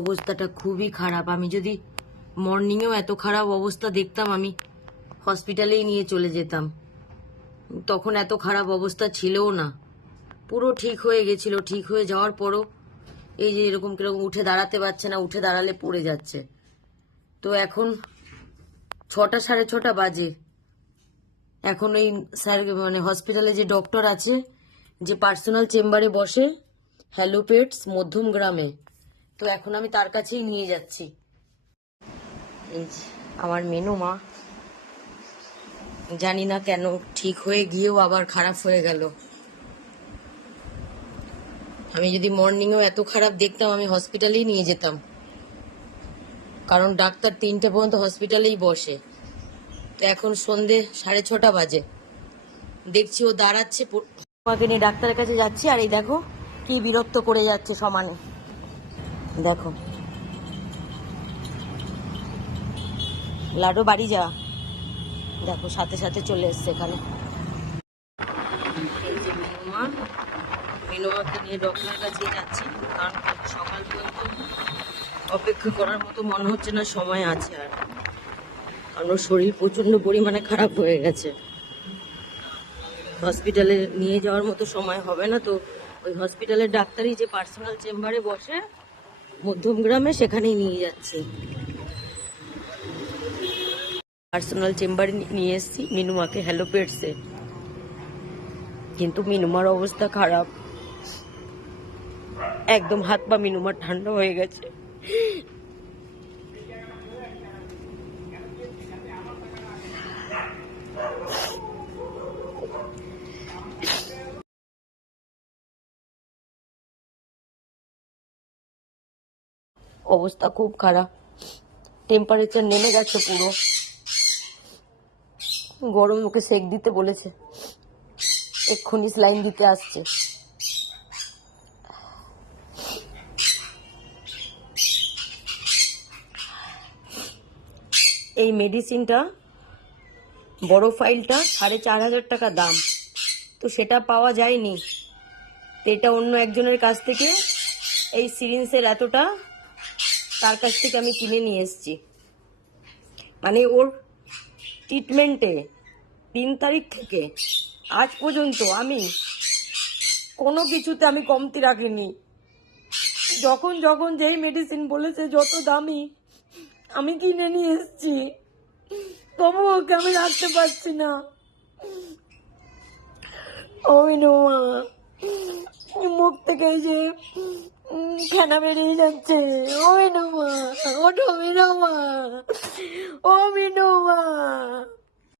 অবস্থাটা খুবই খারাপ। আমি যদি মর্নিংয়েও এত খারাপ অবস্থা দেখতাম আমি হসপিটালেই নিয়ে চলে যেতাম। তখন এত খারাপ অবস্থা ছিলও না, পুরো ঠিক হয়ে গেছিল। ঠিক হয়ে যাওয়ার পরও এই যে এরকম কিরকম উঠে দাঁড়াতে পারছে না, উঠে দাঁড়ালে পড়ে যাচ্ছে। তো এখন 6টা 6:30 বাজে। এখন ওই স্যার মানে হসপিটালে যে ডক্টর আছে, যে পার্সোনাল চেম্বারে বসে, হ্যালো পেটস মধ্যম গ্রামে, তো এখন আমি তার কাছেই নিয়ে যাচ্ছি। এই যে আমার মেনু মা, জানি না কেন ঠিক হয়ে গিয়েও আবার খারাপ হয়ে গেল। আমি যদি মর্নিংয়েও এত খারাপ দেখতাম আমি হসপিটালেই নিয়ে যেতাম, কারণ ডাক্তার 3টে পর্যন্ত হসপিটালেই বসে। তো এখন সন্ধে 6:30 বাজে, দেখছি ও দাঁড়াচ্ছে। আমাকে নিয়ে ডাক্তারের কাছে যাচ্ছি, আর এই দেখো কি বিরক্ত করে যাচ্ছে সমানে। দেখো লাডো বাড়ি যা, দেখো সাথে সাথে চলে এসছে এখানে। এই যে মিনুমাকে নিয়ে ডক্টরের কাছে যাচ্ছি, কারণ সকাল পর্যন্ত অপেক্ষা করার মতো মনে হচ্ছে না সময় আছে আর, কারণ ওর শরীর প্রচন্ড পরিমাণে খারাপ হয়ে গেছে। হসপিটালে নিয়ে যাওয়ার মতো সময় হবে না। তো ওই হসপিটালের ডাক্তারই যে পার্সোনাল চেম্বারে বসে মধ্যম গ্রামে, সেখানেই নিয়ে যাচ্ছে। পার্সোনাল চেম্বারে নিয়ে এসেছি মিনুমাকে, হ্যালো পেটসে। কিন্তু মিনুমার অবস্থা খারাপ, একদম হাত পা মিনুমার ঠান্ডা হয়ে গেছে। অবস্থা খুব খারাপ, টেম্পারেচার নেমে গেছে পুরো। গরম ওকে সেক দিতে বলেছে, এক্ষুনি স্লাইন দিতে আসছে। এই মেডিসিনটা বড় ফাইলটা 4,500 টাকা দাম, তো সেটা পাওয়া যায়নি। তো এটা অন্য একজনের কাছ থেকে, এই সিরিঞ্জের এতটা, তার কাছ থেকে আমি কিনে নিয়ে এসেছি। মানে ওর ট্রিটমেন্টে 3 তারিখ থেকে আজ পর্যন্ত আমি কোনো কিছুতে আমি কমতি রাখিনি। যখন যখন যেই মেডিসিন বলেছে যত দামি, আমি কিনে নিয়ে এসেছি, তবু ওকে আমি রাখতে পারছি না। ওই নোমা, মুখ থেকে যে ফেনা বেরিয়ে যাচ্ছে। ওই নোমা, ওঠো মিনোমা, ও মিনোমা।